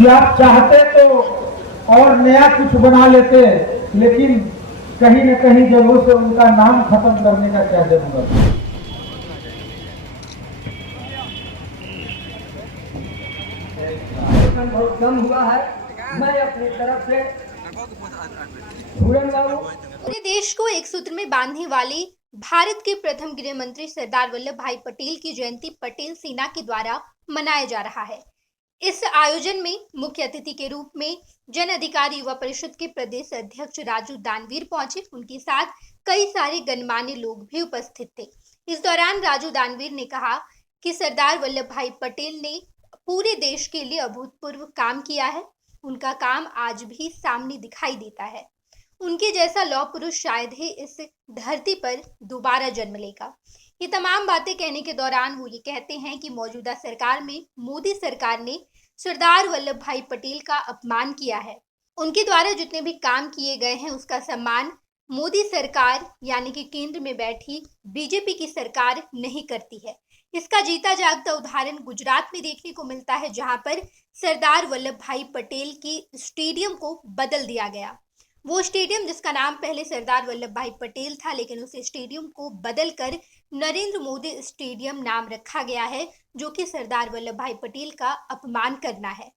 कि आप चाहते तो और नया कुछ बना लेते, लेकिन कहीं न कहीं जगहों से उनका नाम खत्म करने का क्या जरूरत है। बहुत कम हुआ है। मैं अपनी तरफ से पूरे देश को एक सूत्र में बांधने वाले भारत के प्रथम गृह मंत्री सरदार वल्लभ भाई पटेल की जयंती पटेल सेना के द्वारा मनाया जा रहा है। इस आयोजन में मुख्य अतिथि के रूप में जन अधिकार युवा परिषद के प्रदेश अध्यक्ष राजू दानवीर पहुंचे। उनके साथ कई सारे गणमान्य लोग भी उपस्थित थे। इस दौरान राजू दानवीर ने कहा कि सरदार वल्लभ भाई पटेल ने पूरे देश के लिए अभूतपूर्व काम किया है। उनका काम आज भी सामने दिखाई देता है। उनके जैसा लौह पुरुष शायद ही इस धरती पर दोबारा जन्म लेगा। ये तमाम बातें कहने के दौरान वो ये कहते हैं कि मौजूदा सरकार में मोदी सरकार ने सरदार वल्लभ भाई पटेल का अपमान किया है। उनके द्वारा जितने भी काम किए गए हैं उसका सम्मान मोदी सरकार यानी कि केंद्र में बैठी बीजेपी की सरकार नहीं करती है। इसका जीता जागता उदाहरण गुजरात में देखने को मिलता है, जहां पर सरदार वल्लभ भाई पटेल की स्टेडियम को बदल दिया गया। वो स्टेडियम जिसका नाम पहले सरदार वल्लभ भाई पटेल था, लेकिन उस स्टेडियम को बदलकर नरेंद्र मोदी स्टेडियम नाम रखा गया है, जो कि सरदार वल्लभ भाई पटेल का अपमान करना है।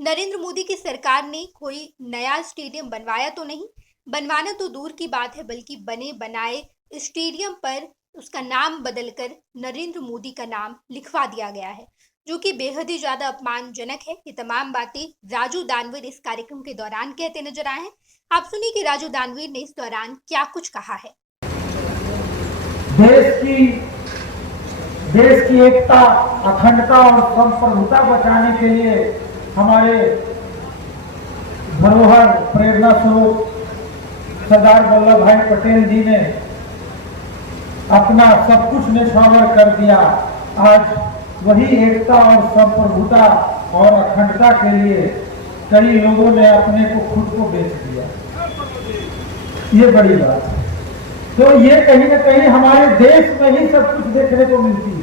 नरेंद्र मोदी की सरकार ने कोई नया स्टेडियम बनवाया तो नहीं, बनवाना तो दूर की बात है, बल्कि बने बनाए स्टेडियम पर उसका नाम बदलकर नरेंद्र मोदी का नाम लिखवा दिया गया है, जो कि बेहद ही ज्यादा अपमानजनक है। ये तमाम बातें राजू दानवीर इस कार्यक्रम के दौरान कहते नजर आए हैं। आप सुनिए कि राजू दानवीर ने इस दौरान क्या कुछ कहा है। देश की एकता, अखंडता और संप्रभुता बचाने के लिए हमारे धरोहर प्रेरणा स्वरूप सरदार वल्लभ भाई पटेल जी ने अपना सब कुछ न्यौछावर कर दिया। आज वही एकता और संप्रभुता और अखंडता के लिए कई लोगों ने अपने को खुद को बेच दिया। ये बड़ी बात है। तो ये कहीं न कहीं हमारे देश में ही सब कुछ देखने को मिलती है।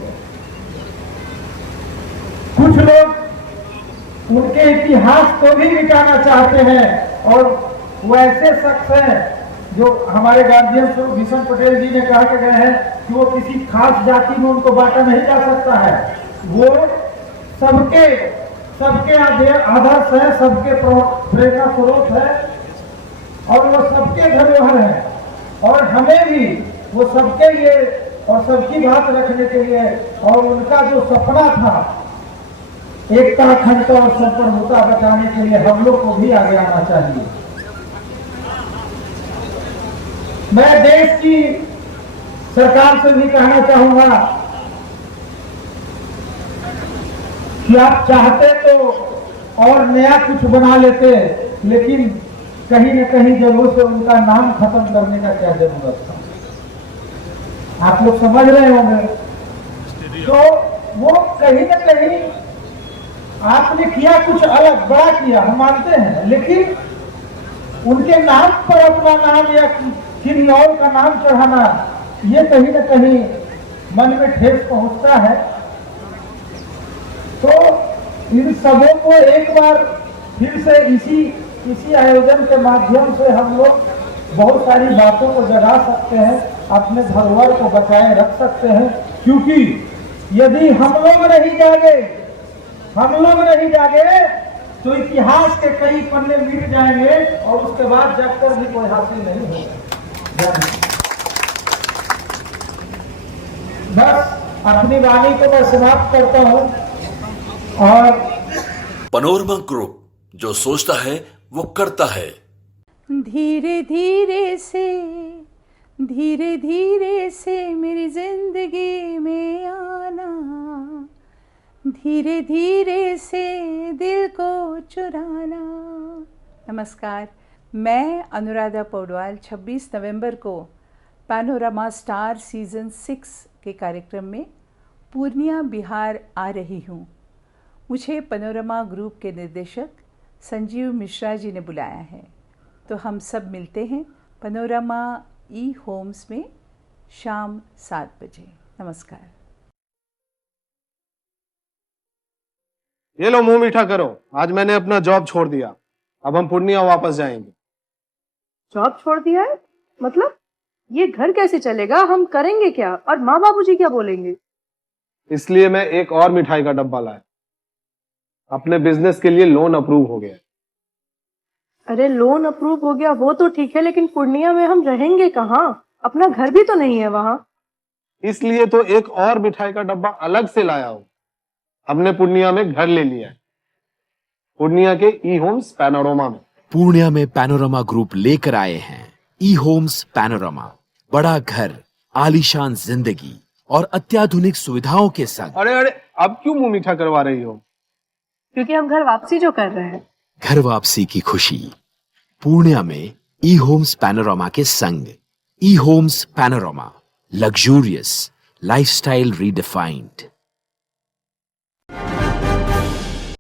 कुछ लोग उनके इतिहास को भी मिटाना चाहते हैं, और वो ऐसे शख्स हैं जो हमारे गार्जियन स्वरूप भीषण पटेल जी ने कहा के गए हैं कि वो किसी खास जाति में उनको बांटा नहीं जा सकता है। वो सबके आदर्श है, सबके प्रेरणा स्रोत है, और वो सबके धरोहर है। और हमें भी वो सबके लिए और सबकी बात रखने के लिए, और उनका जो सपना था एकता, अखंडता और संप्रभुता बचाने के लिए हम लोग को भी आगे आना चाहिए। मैं देश की सरकार से भी कहना चाहूंगा कि आप चाहते तो और नया कुछ बना लेते, लेकिन कहीं न कहीं जगहों से उनका नाम खत्म करने का क्या जरूरत था। आप लोग समझ रहे होंगे। तो वो कहीं न कहीं आपने किया कुछ अलग, बड़ा किया, हम मानते हैं, लेकिन उनके नाम पर अपना नाम या किसी और का नाम चढ़ाना, ये कहीं न कहीं मन में ठेस पहुंचता है। तो इन सबों को एक बार फिर से इसी आयोजन के माध्यम से हम लोग बहुत सारी बातों को जगा सकते हैं, अपने धरोहर को बचाए रख सकते हैं। क्योंकि यदि हम लोग नहीं जागे तो इतिहास के कई पन्ने मिट जाएंगे, और उसके बाद जाकर भी कोई हासिल नहीं होगा। बस अपनी वाणी को मैं समाप्त करता हूं। और पनोरमा ग्रुप, जो सोचता है वो करता है। धीरे धीरे से मेरी जिंदगी में आना, धीरे धीरे से दिल को चुराना। नमस्कार, मैं अनुराधा पौडवाल 26 नवंबर को पैनोरमा स्टार सीजन 6 के कार्यक्रम में पूर्णिया बिहार आ रही हूँ। मुझे पैनोरमा ग्रुप के निर्देशक संजीव मिश्रा जी ने बुलाया है, तो हम सब मिलते हैं पैनोरमा ई होम्स में शाम 7 बजे। नमस्कार। ये लो मुंह मीठा करो, आज मैंने अपना जॉब छोड़ दिया, अब हम पूर्णिया वापस जाएंगे। जॉब छोड़ दिया है? मतलब ये घर कैसे चलेगा, हम करेंगे क्या, और माँ बाबूजी क्या बोलेंगे? इसलिए मैं एक और मिठाई का डब्बा लाया, अपने बिजनेस के लिए लोन अप्रूव हो गया। अरे लोन अप्रूव हो गया वो तो ठीक है, लेकिन पूर्णिया में हम रहेंगे कहाँ? अपना घर भी तो नहीं है वहाँ। इसलिए तो एक और मिठाई का डब्बा अलग से लाया हूं। हमने पूर्णिया में घर ले लिया है, पूर्णिया के ई होम्स पैनोरमा में। पूर्णिया में पैनोरमा ग्रुप लेकर आए हैं ई होम्स पैनोरमा, बड़ा घर, आलीशान जिंदगी और अत्याधुनिक सुविधाओं के संग। अरे अरे, अब क्यों मुंह मीठा करवा रही हो? क्योंकि हम घर वापसी जो कर रहे हैं। घर वापसी की खुशी पूर्णिया में ई होम्स पैनोरमा के संग। ई homes panorama, luxurious lifestyle redefined.